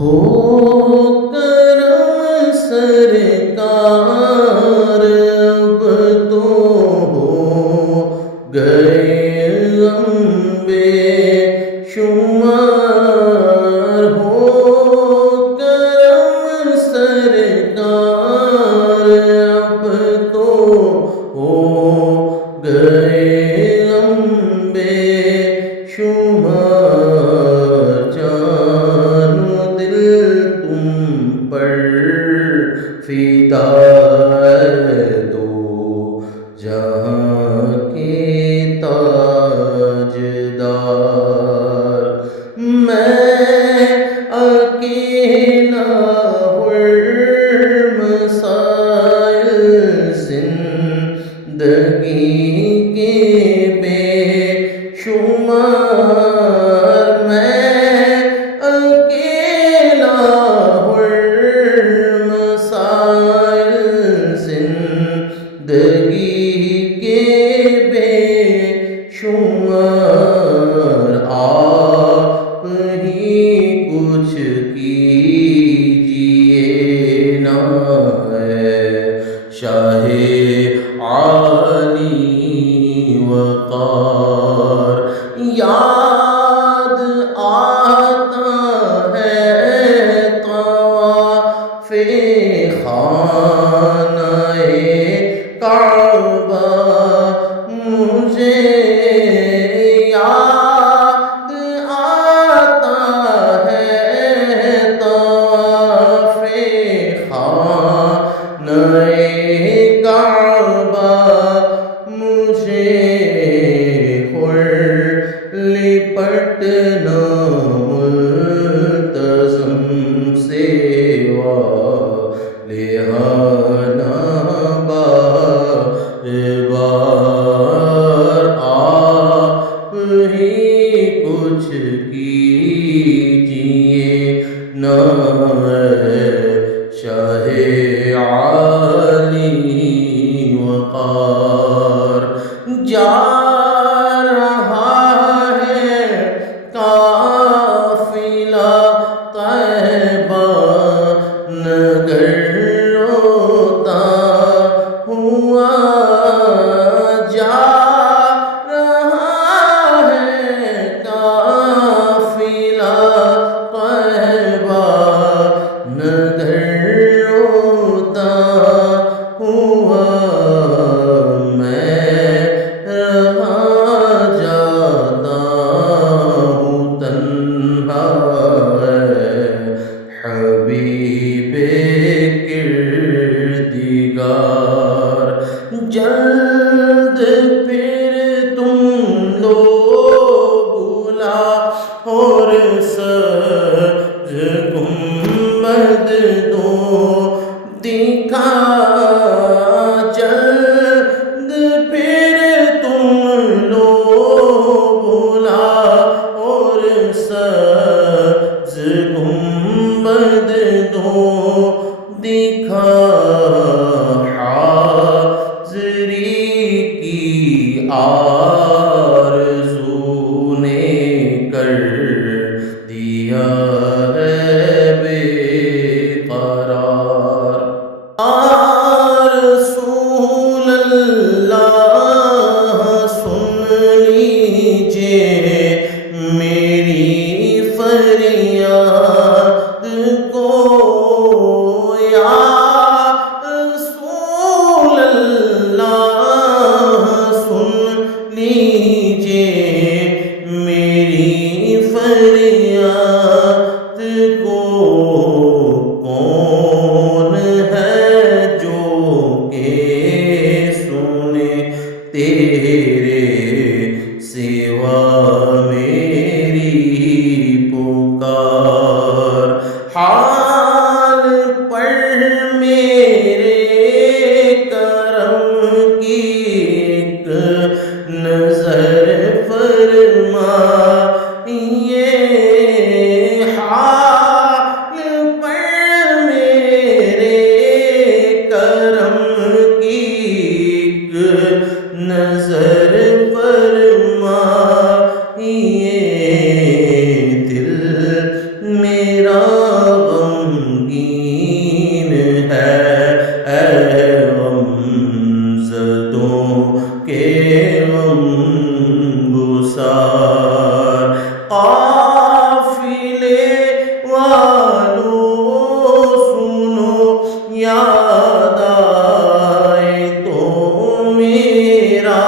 ہو کرم سرکار اب تو ہو گئے لمبے شمار، ہو کرم سرکار اب تو ہو گئے لمبے شمار، جان و دل تم پر فدا ہے، دو جہاں کے تاجدار، میں اکیلا مسائل زندگی کے بے شمار، میں اکیلا مسائل زندگی کے بے شمار، آپ ہی کچھ کیجیے نا ہے شاہ عالی وقار، یاد آتا ہے طواف خانہ کعبہ مجھے، یاد آتا ہے طواف خانہ کعبہ مجھے، لپٹنا ملتزم سے لہانا بار بار، آپ ہی کچھ کیجیے نا ہے شاہ عالی وقار، جا رہا ہے قافلہ طیبہ نگر، روتا ہوا جا رہا ہے قافلہ طیبہ نگر، روتا ہوا میں رہا جاتا ہوں تنہا ہے حبیب کردگار، جلد پھر تم لوگ لاہور سبز گنبد دو دکھا، جلد پھر تم لوگ لاہور سبز گنبد دو دکھا، حاضری کی آرزو نے کر دیا ہے بے قرار، رسول اللہ سن لیجیے میری فریاد کو، یا رسول اللہ سن لیجیے میری فریاد کو، کون ہے جو کہ سنے تیرے سوا میری پکار، حال پر میرے کرم کی ایک نظر فرمائیے، حال پر میرے کرم کی ایک نظر فرمائیے، دل میرا والوں سنو، یاد آئے تو میرا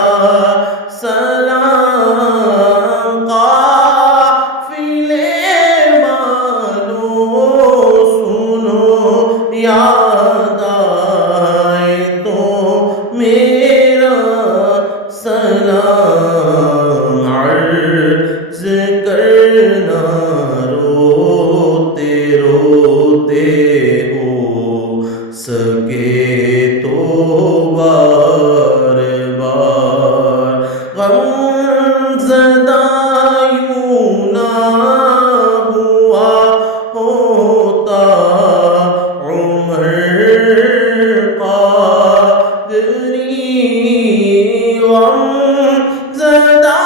سلام، قافلے والوں سنو، یاد آئے تو میرا سلام، عرض کرنا روتے روتے ہو سکے تو بار بار، غم زدہ یوں نہ ہوا ہوتا عمر قادری، غم زدہ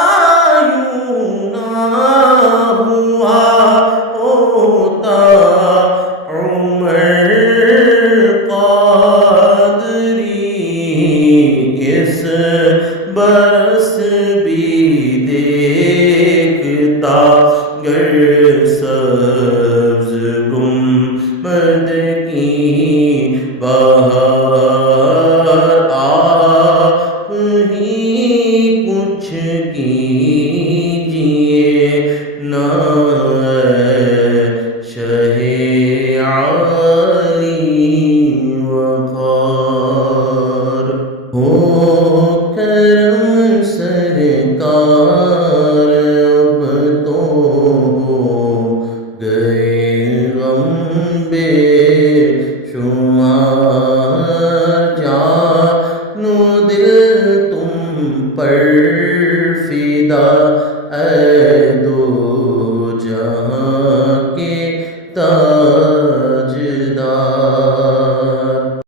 یوں نہ ہوا ہوتا عمر قادری، اس برس بھی دیکھتا گر سبز گنبد کی بہار، آپ ہی کچھ کیجئے نا شہ عالی وقار، ہو کرم سرکار اب تو ہو گئے غم بے شمار، جان و دل تم پر فدا اے دو جہاں کے